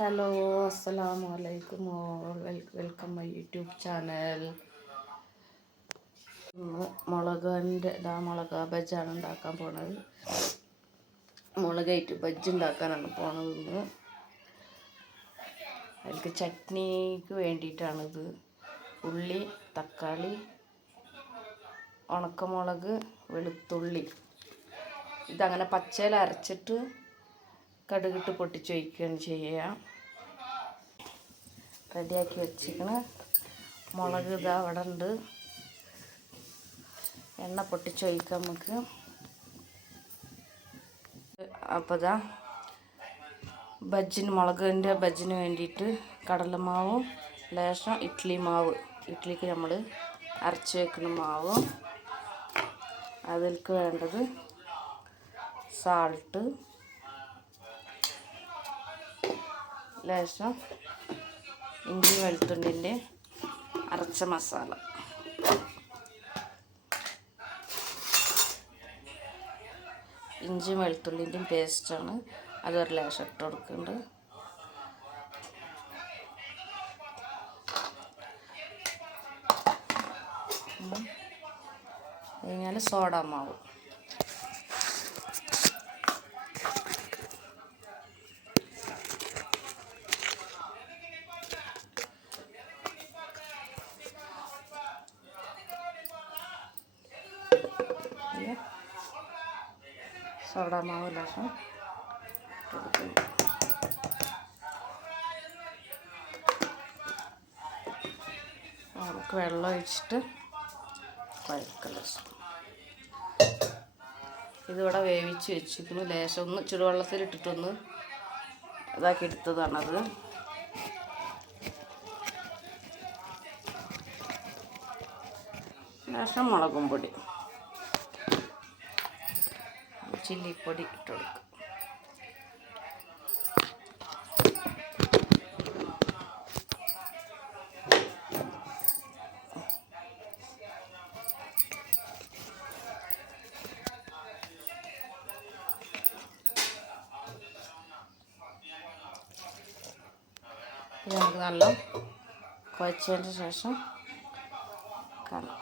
Hello, അസ്സലാമു അലൈക്കും all. Welcome my YouTube channel. മുളക് ബജ്ജാണ് ഉണ്ടാക്കാൻ പോണത്. മുളകായിട്ട് ബജ്ജ് ഉണ്ടാക്കാനാണ് പോണത് ഇന്ന്. അതിലേക്ക് ചട്നിക്ക് വേണ്ടിയിട്ടാണിത്. ഉള്ളി, തക്കാളി, ഉണക്കമുളക്, വെളുത്തുള്ളി ഇതങ്ങനെ പച്ചയിൽ അരച്ചിട്ട് കടുകിട്ട് പൊട്ടിച്ചൊഴിക്കുകയാണ് ചെയ്യുക. റെഡിയാക്കി വെച്ചിരിക്കണ മുളക് ഇതാ അവിടെ ഉണ്ട്. എണ്ണ പൊട്ടിച്ചൊഴിക്കാം നമുക്ക്. അപ്പോൾ ഇതാ മുളകിൻ്റെ ബജ്ജിന് വേണ്ടിയിട്ട് കടലമാവും ലേശം ഇഡ്ഡലി മാവ്, ഇഡ്ഡലിക്ക് നമ്മൾ അരച്ച് വെക്കുന്ന മാവ്, അതിലേക്ക് വേണ്ടത് സാൾട്ട്, ലേശം ഇഞ്ചി വെളുത്തുള്ളിൻ്റെ അരച്ച മസാല, ഇഞ്ചി വെളുത്തുള്ളിൻ്റെയും പേസ്റ്റാണ്, അതൊരു ലേശം ഇട്ട് കൊടുക്കുന്നുണ്ട്. കഴിഞ്ഞാൽ സോഡ മാവ്, ലേശം നമുക്ക് വെള്ളം ഒഴിച്ചിട്ട് കുഴക്കുക. ഇതിവിടെ വേവിച്ച് വെച്ചിരിക്കുന്നു. ലേശം ഒന്ന് ചുടുവെള്ളത്തിലിട്ടിട്ടൊന്ന് ഇതാക്കി എടുത്തതാണത്. ലേശം മുളകും പൊടി, ചില്ലിപ്പൊടി ഇട്ട് കൊടുക്കും. ഇത് നമുക്ക് നല്ല കുഴച്ചതിന് ശേഷം കാണാം.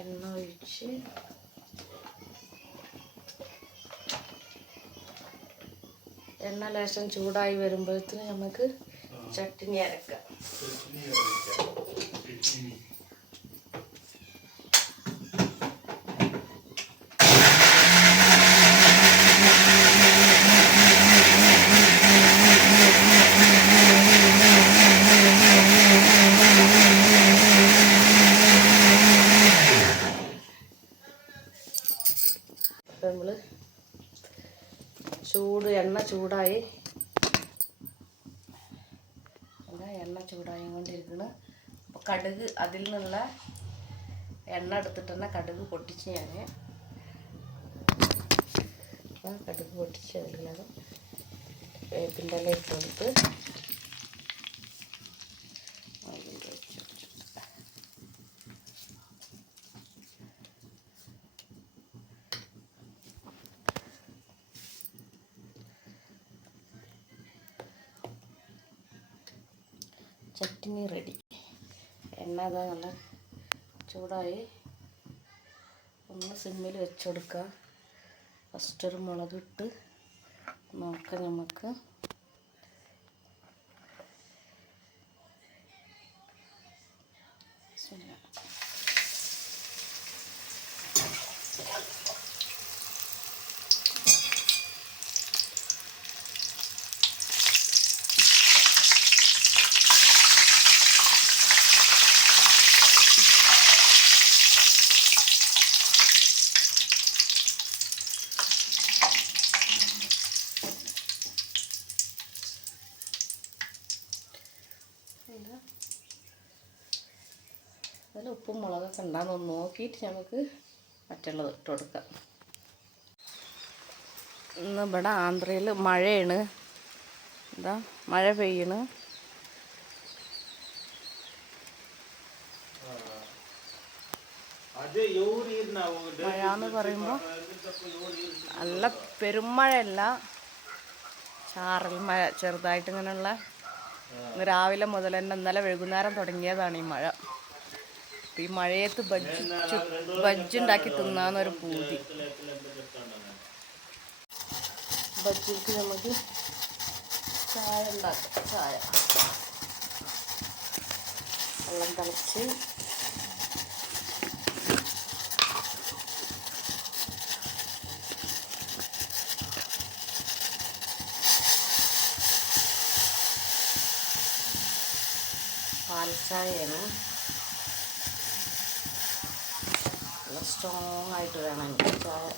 എണ്ണ ഒഴിച്ച് എണ്ണ ലേശം ചൂടായി വരുമ്പോഴത്തേന് നമുക്ക് ചട്നി അരക്കാം. നമ്മൾ എണ്ണ ചൂടായി കൊണ്ടിരിക്കുന്നു. അപ്പോൾ കടുക്, അതിൽ നിന്നുള്ള എണ്ണ എടുത്തിട്ട് തന്നെ കടുക് പൊട്ടിച്ച് കടുക് പൊട്ടിച്ച് അതിലാണ് വേപ്പിൻ്റെ ഇല ഇട്ട് കൊടുത്ത് ചട്നി റെഡി. എണ്ണ അതാ നല്ല ചൂടായി. ഒന്ന് സിമ്മിൽ വെച്ച് കൊടുക്കുക. ഫസ്റ്റ് ഒരു മുളകിട്ട് നോക്കാം നമുക്ക്. അതിൽ ഉപ്പും മുളകൊക്കെ ഉണ്ടാകുന്ന നോക്കിയിട്ട് നമുക്ക് മറ്റുള്ളത് ഇട്ട് കൊടുക്കാം. ഇന്ന് ഇവിടെ ആന്ധ്രയിൽ മഴയാണ്. എന്താ മഴ പെയ്യണ്. മഴ എന്ന് പറയുമ്പോൾ നല്ല പെരുമഴയല്ല, ചാറൽ മഴ ചെറുതായിട്ട് ഇങ്ങനെയുള്ള. ഇന്ന് രാവിലെ മുതൽ തന്നെ ഇന്നലെ വൈകുന്നേരം തുടങ്ങിയതാണ് ഈ മഴ. ഈ മഴയത്ത് ബജ്ജി ഉണ്ടാക്കി തിന്നാന്നൊരു പൂതി. ബജ്ജിക്ക് നമുക്ക് ചായ ഉണ്ടാക്കാം. ചായ വെള്ളം തിളച്ച് പാൽച്ചായയാണ്. നല്ല സ്ട്രോങ് ആയിട്ട് വേണം എനിക്ക് ചായ.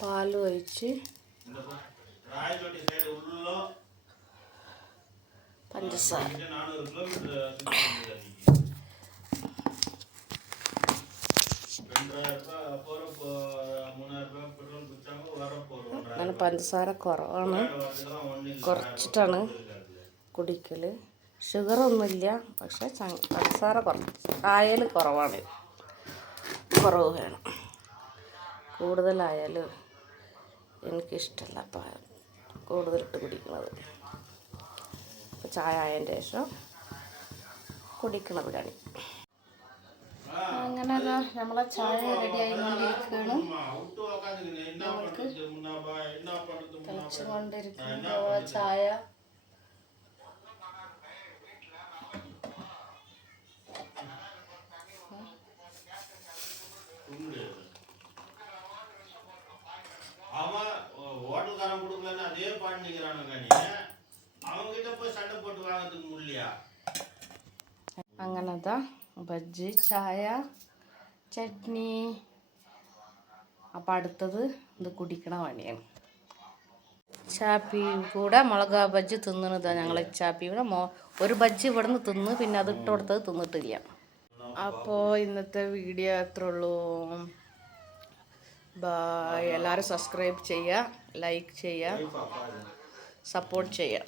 പാൽ ഒഴിച്ച് പഞ്ചസാര അങ്ങനെ പഞ്ചസാര കുറവാണ്, കുറച്ചിട്ടാണ് കുടിക്കൽ. ഷുഗറൊന്നുമില്ല, പക്ഷെ പഞ്ചസാര കായൽ കുറവാണ്, കുറവ് വേണം. കൂടുതലായാലും എനിക്കിഷ്ടമല്ല അപ്പം കൂടുതലിട്ട് കുടിക്കുന്നത്. അപ്പോൾ ചായ ആയതിൻ്റെ ശേഷം കുടിക്കണ പരിപാടി. അങ്ങനെ നമ്മളെ ചായ റെഡി ആയിക്കൊണ്ടിരിക്കുകയാണ്. നമുക്ക് തിളച്ചുകൊണ്ടിരിക്കുന്ന ചായ അങ്ങനത്തെ ബജ്ജി, ചായ, ചട്നി. അപ്പം അടുത്തത് ഇത് കുടിക്കണ പണിയാണ്. ചാപ്പി കൂടെ മുളക് ബജ്ജി തിന്നണതാണ് ഞങ്ങൾ. ചാപ്പി ഇവിടെ ഒരു ബജ്ജി ഇവിടെ നിന്ന് തിന്ന്, പിന്നെ അത് ഇട്ട് കൊടുത്തത് തിന്നിട്ടില്ല. അപ്പോൾ ഇന്നത്തെ വീഡിയോ അത്രേ ഉള്ളൂ. ബൈ. എല്ലാവരും സബ്സ്ക്രൈബ് ചെയ്യുക, ലൈക്ക് ചെയ്യുക, സപ്പോർട്ട് ചെയ്യുക.